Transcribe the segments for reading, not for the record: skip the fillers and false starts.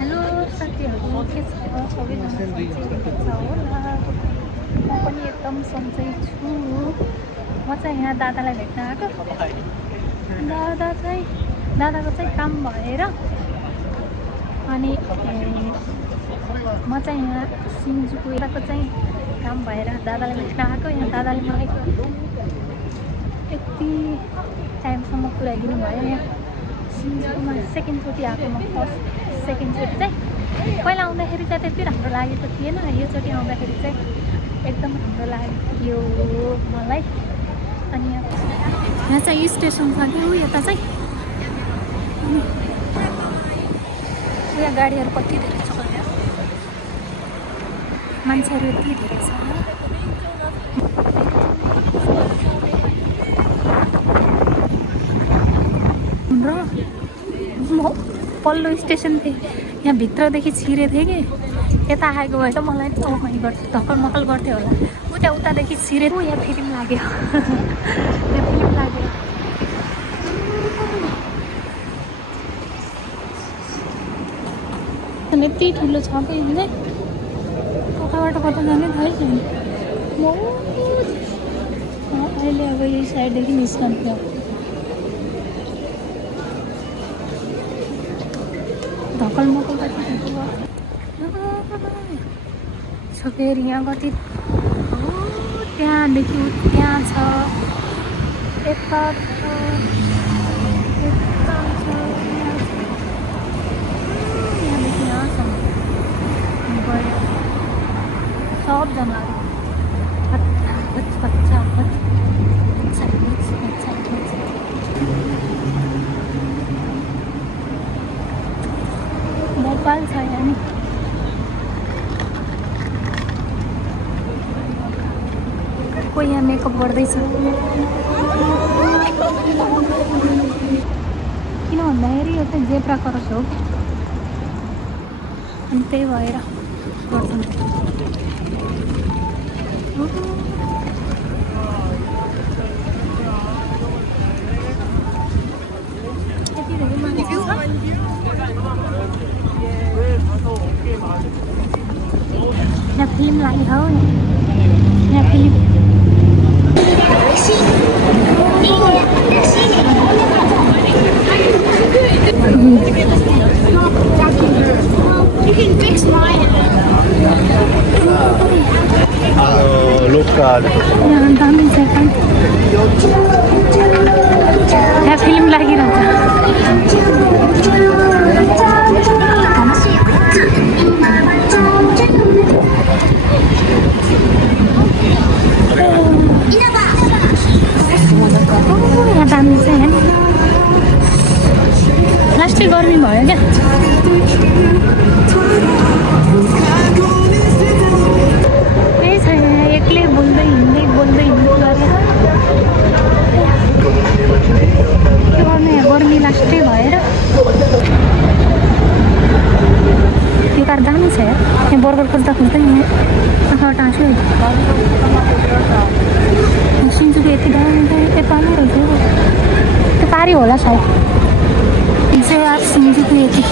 Hello साथीहरू, के छ? सबैजना सन्चै हुनुहुन्छ होला। म पनि एकदम सन्चै छु। म चाहिँ यहाँ दादालाई भेट्न आएको। दादाको चाहिँ काम भएर अनि म चाहिँ यहाँ सिन्जुको दादाको चाहिँ काम भएर दादालाई भेट्न आएको। यहाँ दादाले मलाई यति टाइमसम्म पुऱ्याइदिनु भयो। यहाँ सिन्जुकोमा सेकेन्डचोटि आएको म। सेकेन्डचोटि चाहिँ पहिला आउँदाखेरि चाहिँ त्यति राम्रो लागेको थिएन। योचोटि आउँदाखेरि चाहिँ एकदम राम्रो लाग्यो मलाई। अनि यहाँ चाहिँ स्टेसन छ कि यता चाहिँ यहाँ गाडीहरू कति धेरै छ, मान्छेहरू यति धेरै छ र म पल्लो स्टेसन थिएँ, यहाँ भित्रदेखि छिरेको थिएँ कि यता आएको भए त मलाई धक्कल मक्कल गर्थ्यो होला। उता उतादेखि छिरेको यहाँ फिल्म लाग्यो। यहाँ फिल्म लाग्यो। यति ठुलो छ कि यहाँ चाहिँ कताबाट कता जाने थाहै छैन। म अहिले अब यही साइडदेखि निस्कन्थ्यो। धक्कल मक्कल छ फेरि यहाँ कति त्यहाँदेखि त्यहाँ छ, यता छ, यता छ, यहाँदेखि यहाँसम्म गयो सबजनाहरू। मोबाइल छ यहाँ नि। कोही यहाँ मेकअप गर्दैछ। किन भन्दाखेरि यो चाहिँ जेब्रा क्रस हो अनि त्यही भएर गर्छन्। यति धेरै मान्छे छ। यहाँ फिल्म लाग्यो हो, यहाँ फिल्म यहाँ दामी छ। यहाँ फिल्म लागिरहन्छ। यहाँ दामी छ। यहाँ लास्टै गर्मी भयो क्या। यही छ यहाँ एक्लै बोल्दै हिँड्दै के गर्नु, यहाँ गर्मी लास्टै भएर। यो कार दामी छ यार। यहाँ बर्गर खोज्दा यहाँ टाँसो सिन्जुको यति दामी त्यो पानी रहेछ। त्यो पारी होला सायद चाहिँ यार सिन्जुको यति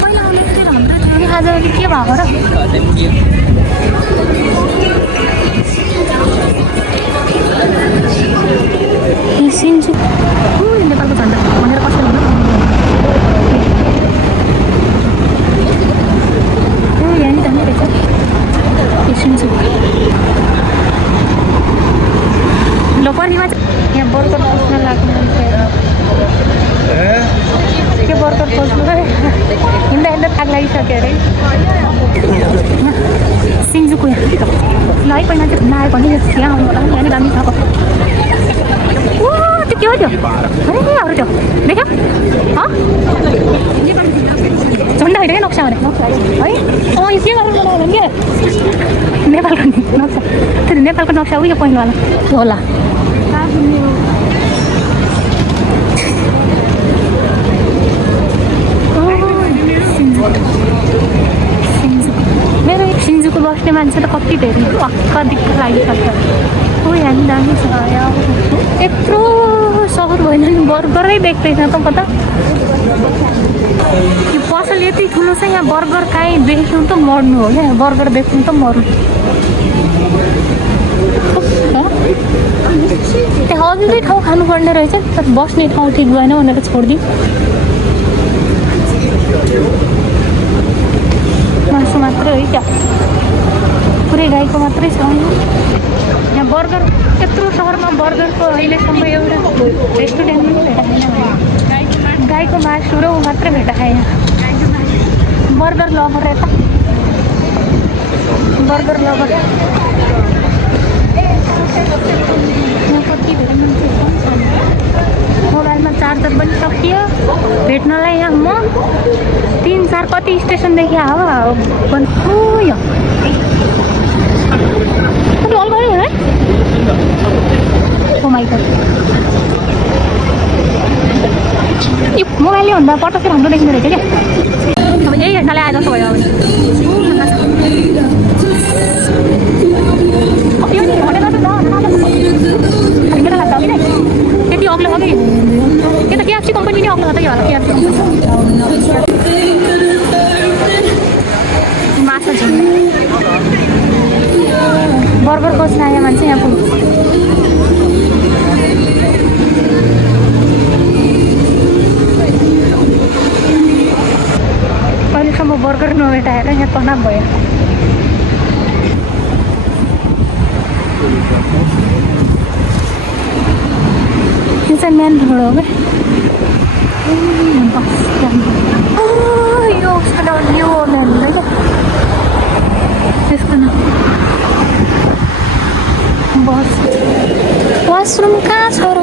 पहिला आउँदाखेरि राम्रो थियो। आज के भएको र सिन्जु नेपालको झन्डा भनेर कसरी यहाँ नि दामी रहेछ सिन्जु। ल पर्खिमा यहाँ बर्गर खोज्न लाग्नु के बर्गर खोज्नु हिँड्दा थाक लागिसक्यो अरे। सिन्जुको यहाँ ल है पहिला चाहिँ नआयो भने यहाँ आउनु होला। यहाँ दामी छ। त्यो के हो त्यो? अरे अरू त्यो देख्यो झन्डा होइन क्या नक्सा भने है। यो के गरेर बनायो भने के नेपालको नक्सा, त्यो नेपालको नक्सा उयो पहिलावाला होला। मेरो सिन्जुको बस्ने मान्छे त कति धेरै दिक्क लागिसक्छ। यहाँ दामी छ। यत्रो सहर होइन नि बर्गरै देख्दैन त पता यो पसल यति ठुलो छ यहाँ बर्गर काहीँ देख्नु त मर्नु हो क्या बर्गर देख्नु त मर्नु त्यहाँ अझै ठाउँ खानुपर्ने रहेछ तर बस्ने ठाउँ ठिक भएन भनेर छोडिदिउँ मासु मात्रै है क्या पुरै गाईको मात्रै छ यहाँ बर्गर यत्रो सहरमा बर्गरको अहिलेसम्म एउटा रेस्टुरेन्ट पनि भेटाएन गाईको मासु र ऊ मात्रै भेटाएँ यहाँ बर्गर लभर यता बर्गर लभर यहाँ कति धेरै मान्छे छ मोबाइलमा चार्जर पनि सकियो भेट्नलाई यहाँ म 3-4 कति स्टेसनदेखि आयो अल गऱ्यो है ओ माइ गॉड यो मोबाइलले भन्दा पटक्कै राम्रो देखिँदो रहेछ क्या अब यही हेर्नलाई आए जस्तो भयो यो नि भनेर त केटा लाग्छ कि त्यति अग्लो हो कि यो त केएफसी कम्पनी नै अग्लो मात्रै होला केएफसी माछा झुल बर्गर खोज्न आयो मान्छे यहाँ पुग्छ अहिलेसम्म बर्गर नभेटाएर यहाँ तनाव भयो यो चाहिँ मेन रोड हो क्या यो क्या त्यसको नाम बस वासरुम कहाँ छ र